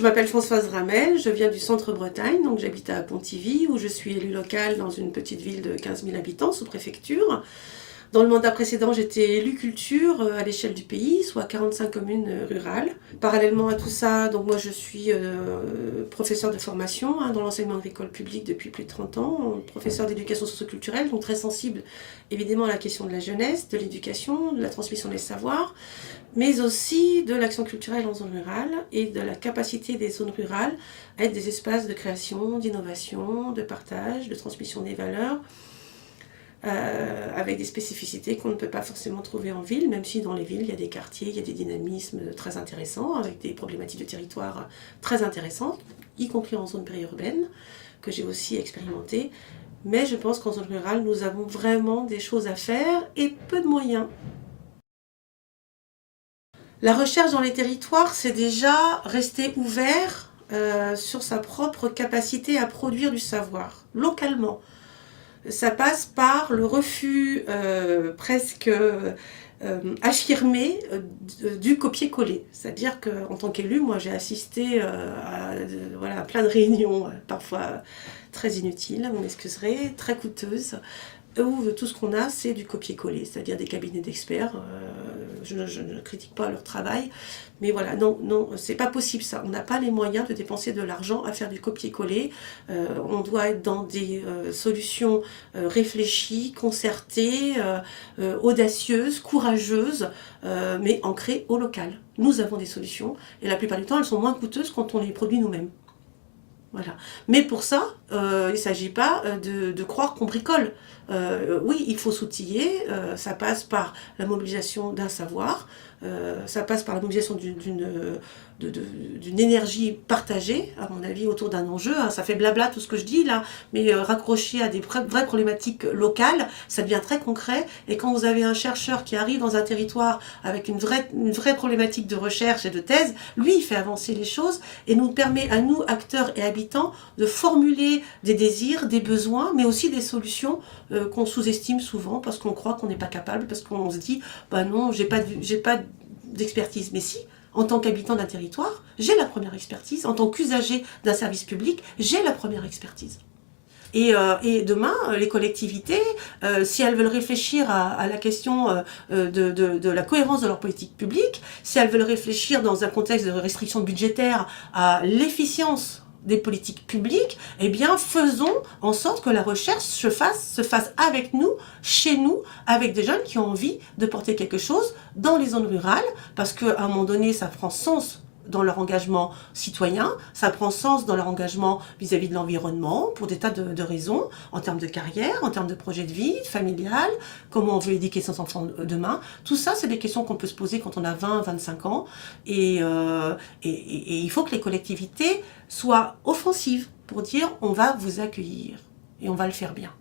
Je m'appelle Françoise Ramel, je viens du centre-Bretagne, donc j'habite à Pontivy, où je suis élue locale dans une petite ville de 15 000 habitants, sous préfecture. Dans le mandat précédent, j'étais élue culture à l'échelle du pays, soit 45 communes rurales. Parallèlement à tout ça, donc moi je suis professeure de formation dans l'enseignement agricole public depuis plus de 30 ans, professeure d'éducation socio-culturelle, donc très sensible évidemment à la question de la jeunesse, de l'éducation, de la transmission des savoirs, mais aussi de l'action culturelle en zone rurale et de la capacité des zones rurales à être des espaces de création, d'innovation, de partage, de transmission des valeurs, avec des spécificités qu'on ne peut pas forcément trouver en ville, même si dans les villes, il y a des quartiers, il y a des dynamismes très intéressants, avec des problématiques de territoire très intéressantes, y compris en zone périurbaine, que j'ai aussi expérimenté. Mais je pense qu'en zone rurale, nous avons vraiment des choses à faire et peu de moyens. La recherche dans les territoires, c'est déjà rester ouvert sur sa propre capacité à produire du savoir, localement. Ça passe par le refus presque affirmé du copier-coller. C'est-à-dire qu'en tant qu'élu, moi j'ai assisté à plein de réunions, parfois très inutiles, vous m'excuserez, très coûteuses, où tout ce qu'on a, c'est du copier-coller, c'est-à-dire des cabinets d'experts. Je ne critique pas leur travail, mais voilà, non, c'est pas possible ça. On n'a pas les moyens de dépenser de l'argent à faire du copier-coller. On doit être dans des solutions réfléchies, concertées, audacieuses, courageuses, mais ancrées au local. Nous avons des solutions, et la plupart du temps, elles sont moins coûteuses quand on les produit nous-mêmes. Voilà. Mais pour ça, il ne s'agit pas de croire qu'on bricole. Oui, il faut s'outiller, ça passe par la mobilisation d'un savoir, ça passe par la mobilisation d'une énergie partagée, à mon avis, autour d'un enjeu. Ça fait blabla tout ce que je dis là, mais raccroché à des vraies problématiques locales, ça devient très concret. Et quand vous avez un chercheur qui arrive dans un territoire avec une vraie problématique de recherche et de thèse, lui, il fait avancer les choses et nous permet à nous, acteurs et habitants, de formuler des désirs, des besoins, mais aussi des solutions qu'on sous-estime souvent parce qu'on croit qu'on n'est pas capable, parce qu'on se dit bah non, j'ai pas d'expertise. Mais si, en tant qu'habitant d'un territoire, j'ai la première expertise. En tant qu'usager d'un service public, j'ai la première expertise. Et demain, les collectivités, si elles veulent réfléchir à la question de la cohérence de leur politique publique, si elles veulent réfléchir dans un contexte de restriction budgétaire à l'efficience des politiques publiques, eh bien faisons en sorte que la recherche se fasse avec nous, chez nous, avec des jeunes qui ont envie de porter quelque chose dans les zones rurales, parce qu'à un moment donné, ça prend sens dans leur engagement citoyen, ça prend sens dans leur engagement vis-à-vis de l'environnement, pour des tas de raisons, en termes de carrière, en termes de projet de vie, familial, comment on veut éduquer ses enfants demain. Tout ça, c'est des questions qu'on peut se poser quand on a 20, 25 ans, et il faut que les collectivités soient offensives pour dire on va vous accueillir, et on va le faire bien.